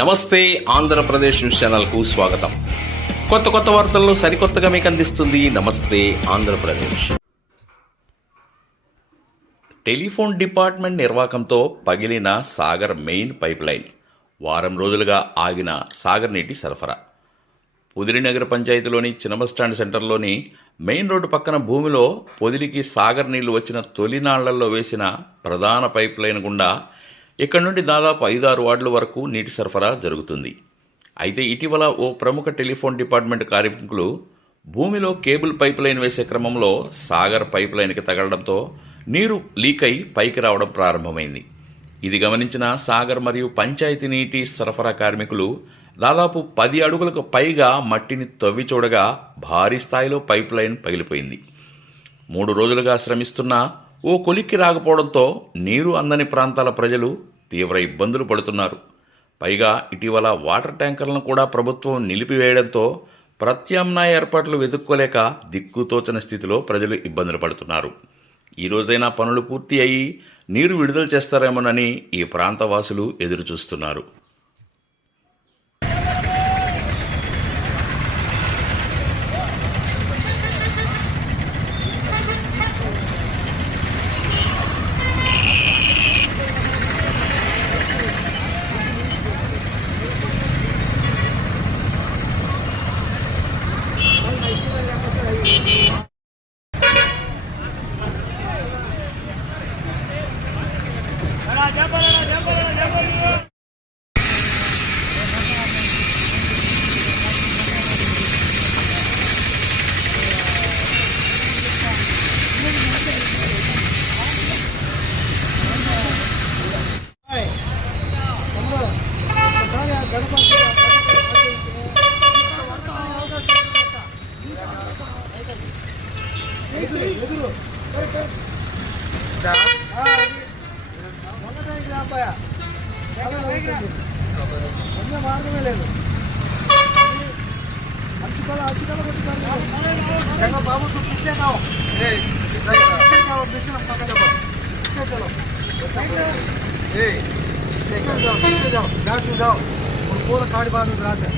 నమస్తే ఆంధ్రప్రదేశ్ న్యూస్ ఛానల్కు స్వాగతం. కొత్త కొత్త వార్తలను సరికొత్తగా మీకు అందిస్తుంది నమస్తే ఆంధ్రప్రదేశ్. టెలిఫోన్ డిపార్ట్మెంట్ నిర్వాకంతో పగిలిన సాగర్ మెయిన్ పైప్ లైన్ వారం రోజులుగా ఆగిన సాగర్ నీటి సరఫరా. పొదిలి నగర పంచాయతీలోని చిన్న స్టాండ్ సెంటర్లోని మెయిన్ రోడ్డు పక్కన భూమిలో పొదిలికి సాగర్ నీళ్ళు వచ్చిన తొలినాళ్ళలో వేసిన ప్రధాన పైప్ లైన్ గుండా ఇక్కడ నుండి దాదాపు ఐదారు వార్డుల వరకు నీటి సరఫరా జరుగుతుంది. అయితే ఇటీవల ఓ ప్రముఖ టెలిఫోన్ డిపార్ట్మెంట్ కార్మికులు భూమిలో కేబుల్ పైప్ లైన్ వేసే క్రమంలో సాగర్ పైప్ లైన్కి తగలడంతో నీరు లీక్ అయి పైకి రావడం ప్రారంభమైంది. ఇది గమనించిన సాగర్ మరియు పంచాయతీ నీటి సరఫరా కార్మికులు దాదాపు పది అడుగులకు పైగా మట్టిని తవ్వి చూడగా భారీ స్థాయిలో పైప్ లైన్ పగిలిపోయింది. మూడు రోజులుగా శ్రమిస్తున్న ఓ కొలిక్కి రాకపోవడంతో నీరు అందని ప్రాంతాల ప్రజలు తీవ్ర ఇబ్బందులు పడుతున్నారు. పైగా ఇటీవల వాటర్ ట్యాంకర్లను కూడా ప్రభుత్వం నిలిపివేయడంతో ప్రత్యామ్నాయ ఏర్పాట్లు వెతుక్కోలేక దిక్కుతోచని స్థితిలో ప్రజలు ఇబ్బందులు పడుతున్నారు. ఈ రోజైనా పనులు పూర్తి అయ్యి నీరు విడుదల చేస్తారేమోనని ఈ ప్రాంతవాసులు ఎదురుచూస్తున్నారు. మార్గమే లేదు మంచుకోవాలి అచ్చుకోవాలి కొట్టుకోవాలి బాబు ఇచ్చే కావు మిషన్ పక్కన ఇచ్చే చలో ఏ ఇచ్చే కావు ఇచ్చే పూల కాడి బాగా రాజా